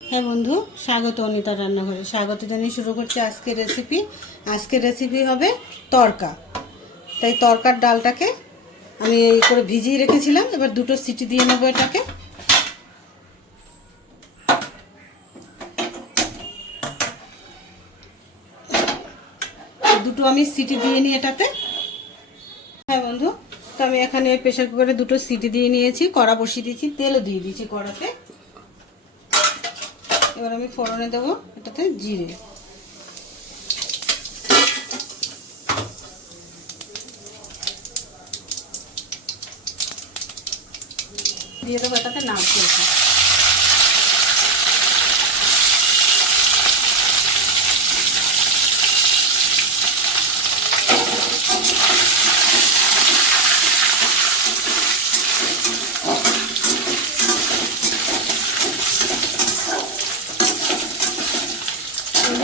হ্যাঁ বন্ধু, স্বাগত অনিতা রান্নাঘরে। স্বাগত জানিয়ে শুরু করছি আজকের রেসিপি। আজকের রেসিপি হবে তড়কা। তাই তড়কার ডালটাকে আমি এই করে ভিজিয়ে রেখেছিলাম। এবার দুটো সিটি দিয়ে নেবো এটাকে। দুটো আমি সিটি দিয়ে নিই এটাতে। হ্যাঁ বন্ধু, তো আমি এখানে প্রেসার কুকারে দুটো সিটি দিয়ে নিয়েছি, কড়া বসিয়ে দিয়েছি, তেলও দিয়ে দিয়েছি কড়াতে। এবার আমি ফোড়নে দেবো এটাতে জিরে, দিয়ে দেবো এটাতে নারকেল।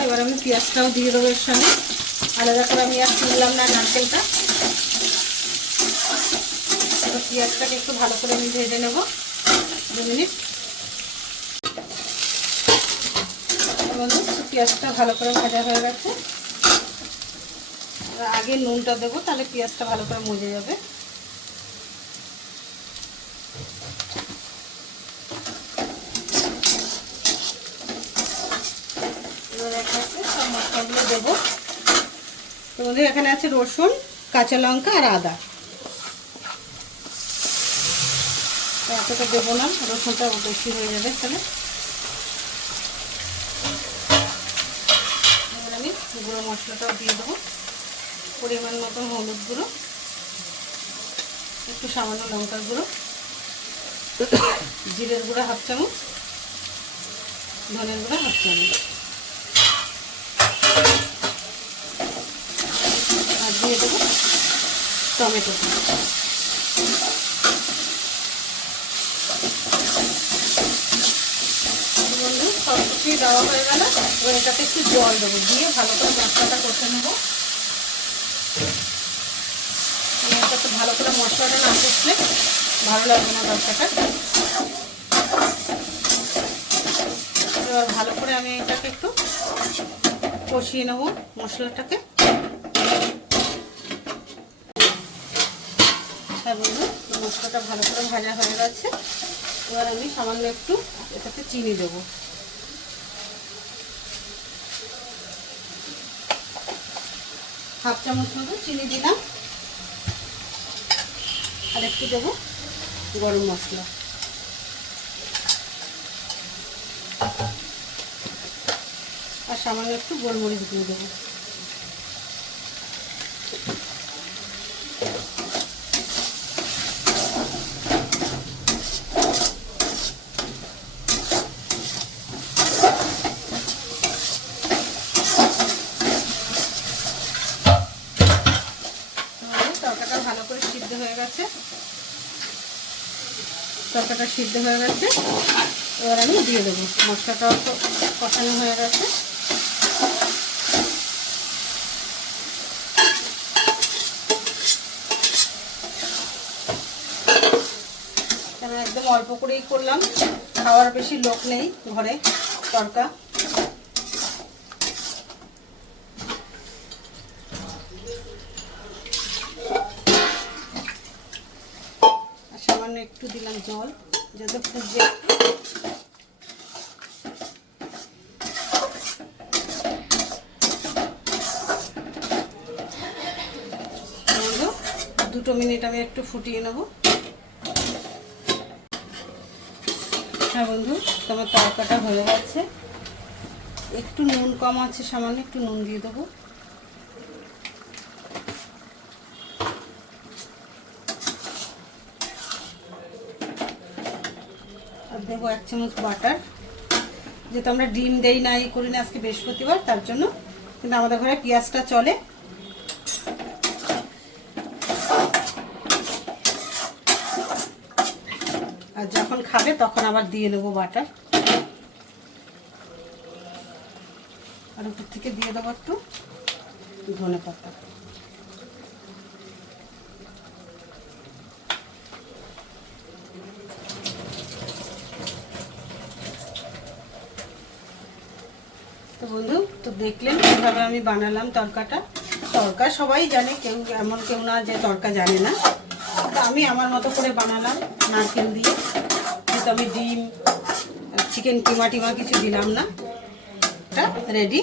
এবার আমি পেঁয়াজটাও দিয়ে দেবো এর সঙ্গে। আলাদা করে আমি আর তুললাম না নারকেলটা। পেঁয়াজটাকে একটু ভালো করে আমি ভেজে নেব 2 মিনিট। পেঁয়াজটা ভালো করে ভাজা হয়ে গেছে। আগে নুনটা দেবো, তাহলে পেঁয়াজটা ভালো করে মজে যাবে। সব মশলাগুলো দেবো। তোমাদের এখানে আছে রসুন, কাঁচা লঙ্কা আর আদা। এতটা দেবো না, রসুনটা বেশি হয়ে যাবে তাহলে। এবার আমি গুঁড়ো মশলাটাও দিয়ে দেবো। পরিমাণ মতো হলুদ গুঁড়ো, একটু সামান্য লঙ্কার গুঁড়ো, জিরের গুঁড়ো 1/2 চামচ, ধনের গুঁড়ো 1/2 চামচ, আর দিয়ে দেবো টমেটো। বন্ধু, সব কিছুই দেওয়া হয়ে গেল। এবার এটাতে একটু জল দেবো, দিয়ে ভালো করে মশলাটা কষে নেবো। এটাতে ভালো করে মশলাটা না কষলে ভালো লাগবে না তরকারিটা। এবার ভালো করে আমি এটাকে একটু কষিয়ে নেবো মশলাটাকে। হ্যাঁ বন্ধু, মশলাটা ভালো করে ভাজা হয়ে গেছে। এবার আমি সামান্য একটু এটাতে চিনি দেবো। হাফ চামচ মতো চিনি দিলাম। আর একটু দেবো গরম মশলা। আর সামান্য একটু গোলমরিচ দিয়ে দেবো। তরকারিটা ভালো করে সিদ্ধ হয়ে গেছে। তরকারিটা সিদ্ধ হয়ে গেছে। এবার আমি দিয়ে দেবো। মশলাটাও তো কষানো হয়ে গেছে। আমি একদম অল্প করেই করলাম, খাওয়ার বেশি লোক নেই ঘরে। তরকা সামান্য একটু দিলাম জল, যাতে ফুটবে। দুটো মিনিট আমি একটু ফুটিয়ে নেব। হ্যাঁ বন্ধু, তোমার তরকাটা হয়ে গেছে। একটু নুন কম আছে, সামান্য একটু নুন দিয়ে দেবো। আর দেবো 1 চামচ বাটার। যেহেতু আমরা ডিম দেই না, এই করি না আজকে বৃহস্পতিবার, তার জন্য। কিন্তু আমাদের ঘরে পেঁয়াজটা চলে। আর যখন খাবে তখন আবার দিয়ে নেবো বাটার। আর উপর থেকে দিয়ে দেবো একটু ধনেপাতা। তো বন্ধু, তো দেখলেন কীভাবে আমি বানালাম তরকাটা। তরকা সবাই জানে, কেউ এমন কেউ না যে তরকা জানে না। তো আমি আমার মতো করে বানালাম নারকেল দিয়ে, কিন্তু আমি ডিম চিকেন কিমা টিমা কিছু দিলাম না। এটা রেডি।